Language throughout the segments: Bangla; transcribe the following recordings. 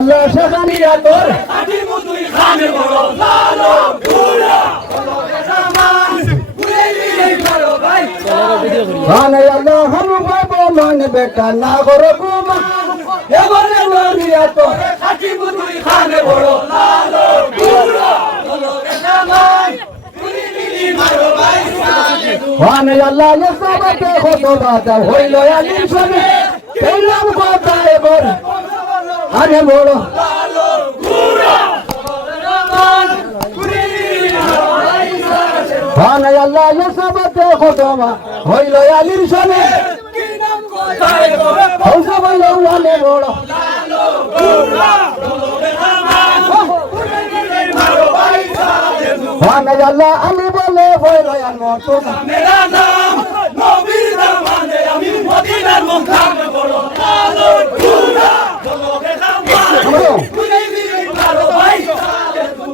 আল্লাহ শাহানিয়া তোর আদি মুতুই খানে বড় লালো পুরা বলো জামান পুরে মিলে বড় ভাই খানে আল্লাহ হাম বাবা মান বেটা না করো কুমা এবারে লরিয়া তোর আদি মুতুই খানে বড় লালো পুরা বলো জামান পুরে মিলে বড় ভাই খানে আল্লাহ ইসাবাতে খুতবাতা হইল আলিম শুনে পেলাম কথা এবার আরে বড় লালো পুরা বলো জামান পুরে মিলে বড় ভাই খানে আল্লাহ ইসাবাতে খুতবা হইল আলিম শুনে কি নাম কোথায় গো হৌসা বইল আলে বড় লালো পুরা বলো জামান পুরে মিলে বড় ভাই খানে আল্লাহ আলী বলে হইল আনমতো मेरा नाम नबी जमाने আমি মদিনার মুখাম বড় লালো পুরা বলো জামান পুরে মিলে বড় ভাই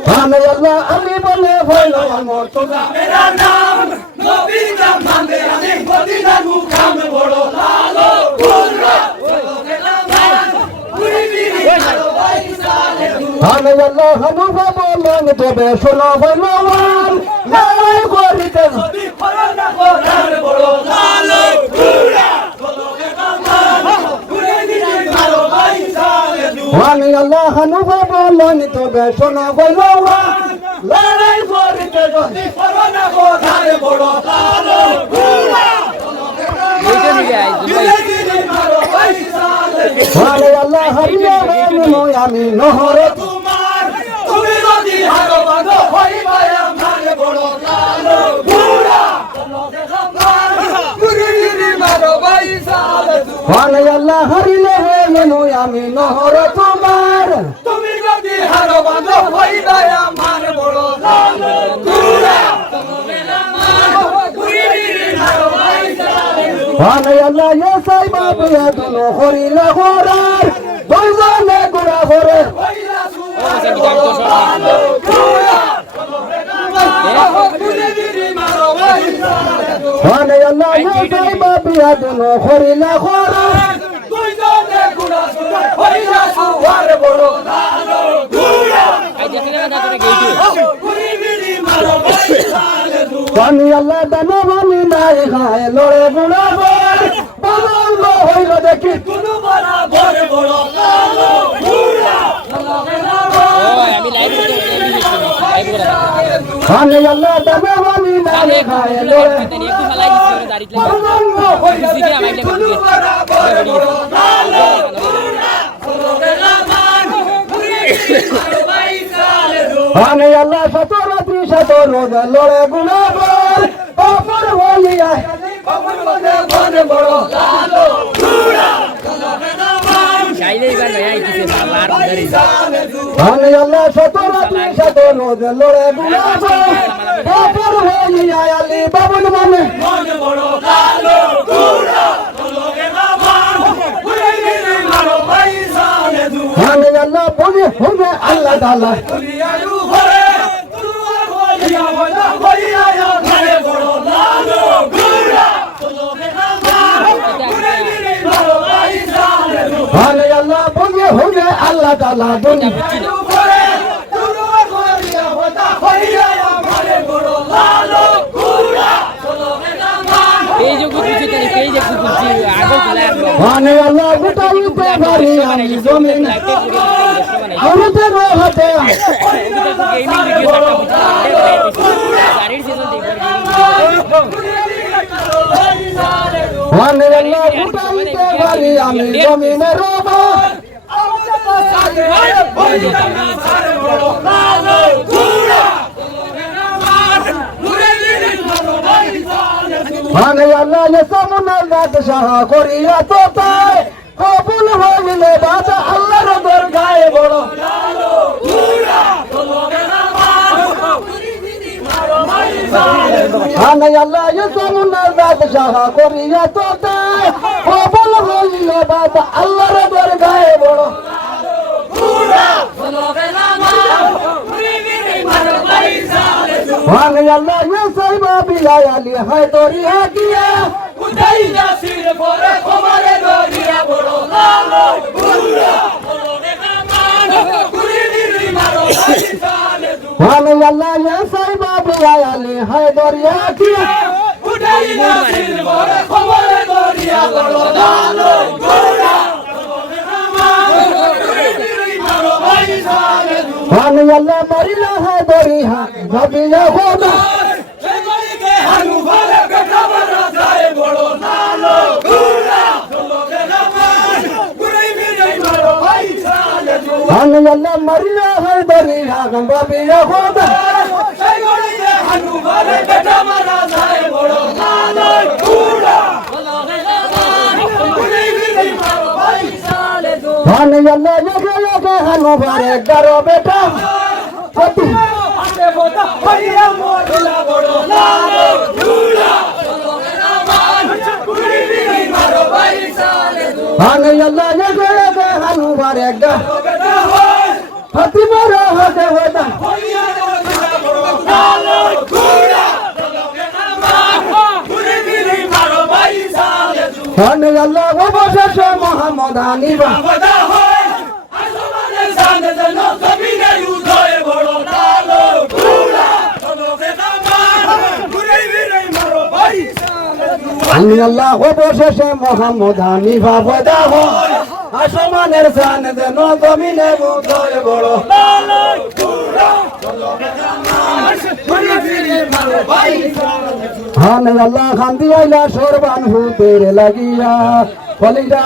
খানে আল্লাহ আলী বলে হইল আনমতো मेरा नाम नबी जमाने আমি মদিনার মুখাম বড় লালো পুরা বলো জামান পুরে মিলে বড় ভাই খানে আল্লাহ হাম বাবা মান তবে শোনো বলওয়ান লড়াই করিতে নবী করোনা কোরআন বড় লালো পুরা বলো জামান পুরে মিলে বড় ভাই খানে আল্লাহ হাম বাবা মান তবে শোনো বলওয়ান লড়াই করিতে করোনা কোরআন বড় লালো পুরা এইটা নিয়ে আই খানে আল্লাহ হারিয়া নয় আমি নহরে তোমার তুমি যদি হারো বাগো হইবা আমার বড় লালো পুরা গুরুরি মারো ভাই সালে খানে আল্লাহ হারিলে নয় আমি নহরে তোমার তুমি যদি হারো বাগো হইবা আমার বড় লালো পুরা গুরুরি মারো ভাই সালে খানে আল্লাহ ইসাই বাবা দুনো হরিলা হরার দুইজনে গুড়া হরে হইলা সুবহানাল্লাহ লালো পুরা গুরুরি মারো ভাই সালে খানে আল্লাহ ইসাই বাবা দুনো হরিলা হরার দুইজনে গুড়া সুরা হইলা সুবহার বড় লালো পুরা আই দেখি না করে গেইটু গুরুরি মারো ভাই সালে খানে আল্লাহ দানো আমি নাই খায় লড়ে গুড়া বল বদল হইল দেখি কোনো বরাবর বড় লালো পুরা ওই আমি লাইভ করতে লাইভ করে খানে আল্লাহ দানো আমি নাই খায় লড়ে একটু ফালাই দিছি দাঁড়িয়ে বদল হইল দিছি আমাইলে কোনো বরাবর বড় লালো পুরা জামান গুরুরি মারো ভাই সালে খানে আল্লাহ সতরাত্রি সতর লড়ে গুড়া বল অপর হইয়া বাবুর মধ্যে বনে বড় লালো পুরা জামান চাইলেই বা ভাই আইতিছে বাবার ধরে খানে আল্লাহ সতরাত্রি সতর লড়ে গুড়া বল অপর হইয়া আলী বাবুল মানে বনে বড় লালো পুরা জামান গুরুরি মারো ভাই সালে খানে আল্লাহ বলে হবে আল্লাহ তাআলা দুনিয়ারু ঘরে তুরুয়া হইয়া বলা হইয়া ঘরে বড় লালো পুরা জামান গুরুরি মারো ভাই সালে খানে আল্লাহ বলে হবে আল্লাহ তাআলা দুনিয়া দুনিয়ারু ঘরে তুরুয়া হইয়া বলা হইয়া ঘরে বড় লালো পুরা জামান এই যে গুছি তানি এই যে গুছি আগো দিলাম খানে আল্লাহ গুটাইতে পারি আমি জমিন আমাতে রহতে গেমিং ভিডিও গাড়ির সিজন খানে আল্লাহ গুটাইতে পারি আমি জমিনে রব খানে আল্লাহ সামনা গাত সাহা করিয়া তো তাই কবুল হইলে বাদ আল্লাহর দরগায় বড় খানে আল্লাহ সামনা গাত সাহা করিয়া তো তাই কবুল হইলে বাদ আল্লাহর দরগায় বড় খানে আল্লাহ সাইবা বিলাই আলী হায় দরিয়া দিয়া উঠাই যাসির পরে খবরে দরিয়া বড় লালো পুরা বলো রে কামাল আমি আল্লাহ ইয়া সাইবা বিয়ালি হায় দরিয়া কি উঠাই না সিলভার খবরে দরিয়া বড় লালো গোরা আমি আল্লাহ মরিলা হায় দরিয়া ভাবিয়া খোদা হানু ভালে বেটা মারা যায় বড় লালো গোরা আমি আল্লাহ মরিলা হায় দরিয়া ভাবিয়া খোদা হানু ভালে বেটা মারা যায় বড় লালো গোরা আমি আল্লাহ ইয়া হানু ভারে গারো বেটা আমি আল্লাহ ইয়া হানু ভারে গারো ফাতিমা রে হতে হতা আমি আল্লাহ অবশেষে মোহাম্মদ আনিবা আমি আল্লাহ অবশেষে মোহাম্মদ আনিবা বদা হো আসমানের জান দেন জমিনে মুদয় বড় আমি আল্লাহ খান্দি আইলা সরবান হুতের লাগিয়া কলিজা